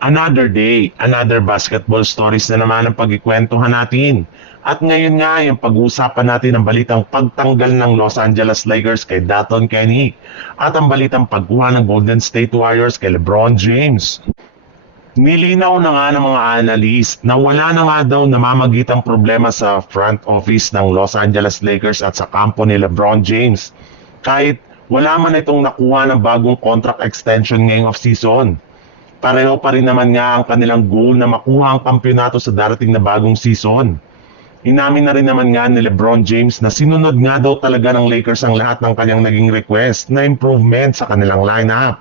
Another day, another basketball stories na naman ang pagkikwentuhan natin. At ngayon nga, yung pag-uusapan natin ang balitang pagtanggal ng Los Angeles Lakers kay Dalton Kenick at ang balitang pagkuha ng Golden State Warriors kay LeBron James. Nilinaw na nga ng mga analyst na wala na nga daw namamagitang problema sa front office ng Los Angeles Lakers at sa kampo ni LeBron James. Kahit wala man itong nakuha ng bagong contract extension ngayong off-season. Pareho pa rin naman nga ang kanilang goal na makuha ang kampyonato sa darating na bagong season. Inamin na rin naman nga ni LeBron James na sinunod nga daw talaga ng Lakers ang lahat ng kanyang naging request na improvement sa kanilang lineup.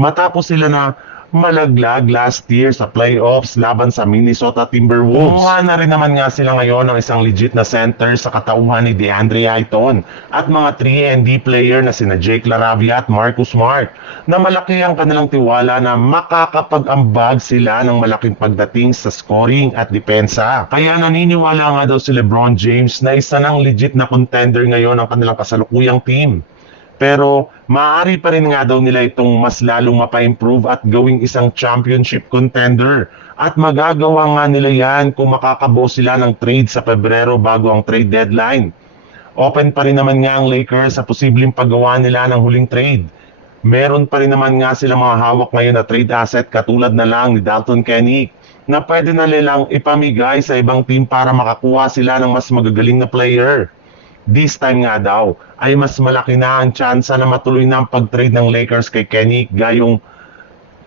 Matapos sila na malaglag last year sa playoffs laban sa Minnesota Timberwolves. Kumuha na rin naman nga sila ngayon ng isang legit na center sa katauhan ni DeAndre Ayton at mga 3-and-D player na sina Jake LaRavia at Marcus Smart na malaki ang kanilang tiwala na makakapag-ambag sila ng malaking pagdating sa scoring at depensa. Kaya naniniwala nga daw si LeBron James na isa ng legit na contender ngayon ang kanilang kasalukuyang team. Pero maaari pa rin nga daw nila itong mas lalong mapa-improve at gawing isang championship contender. At magagawa nga nila yan kung makakabuo sila ng trade sa Pebrero bago ang trade deadline. Open pa rin naman nga ang Lakers sa posibleng paggawa nila ng huling trade. Meron pa rin naman nga silang mga hawak ngayon na trade asset katulad na lang ni Dalton Kenick na pwede na nilang ipamigay sa ibang team para makakuha sila ng mas magagaling na player. This time nga daw ay mas malaki na ang tsansa na matuloy na ang pag-trade ng Lakers kay Kenick gayong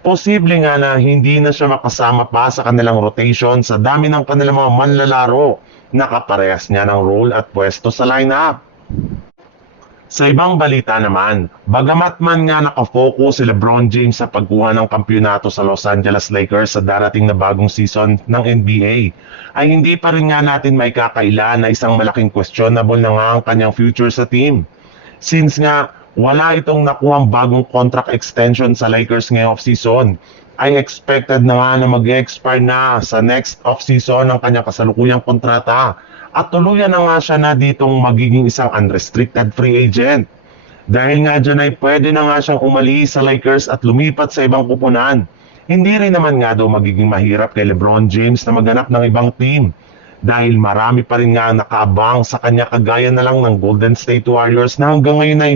posible nga na hindi na siya makasama pa sa kanilang rotation sa dami ng kanilang mga manlalaro na kaparehas niya ng role at pwesto sa lineup. Sa ibang balita naman, bagamat man nga nakafocus si LeBron James sa pagkuha ng kampyonato sa Los Angeles Lakers sa darating na bagong season ng NBA, ay hindi pa rin nga natin may kakaila na isang malaking questionable na nga ang kanyang future sa team. Since nga wala itong nakuhang bagong contract extension sa Lakers ngayong off-season, ay expected na nga na mag-expire na sa next off-season ang kanyang kasalukuyang kontrata. At tuluyan na nga siya na ditong magiging isang unrestricted free agent. Dahil nga dyan ay pwede na nga siyang umalis sa Lakers at lumipat sa ibang kupunan. Hindi rin naman nga daw magiging mahirap kay LeBron James na maghanap ng ibang team. Dahil marami pa rin nga nakaabang sa kanya kagaya na lang ng Golden State Warriors na hanggang ngayon ay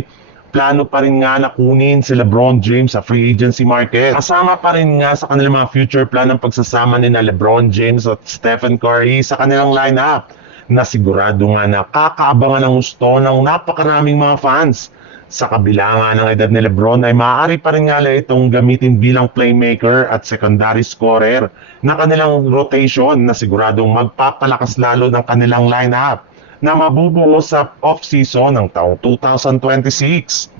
plano pa rin nga na kunin si LeBron James sa free agency market. Kasama pa rin nga sa kanilang mga future plan ng pagsasama ni na LeBron James at Stephen Curry sa kanilang lineup na sigurado nga na kakaabangan ng gusto ng napakaraming mga fans. Sa kabila nga ng edad ni LeBron ay maaari pa rin nga itong gamitin bilang playmaker at secondary scorer na kanilang rotation na siguradong magpapalakas lalo ng kanilang lineup na mabubuo sa off-season ng taong 2026.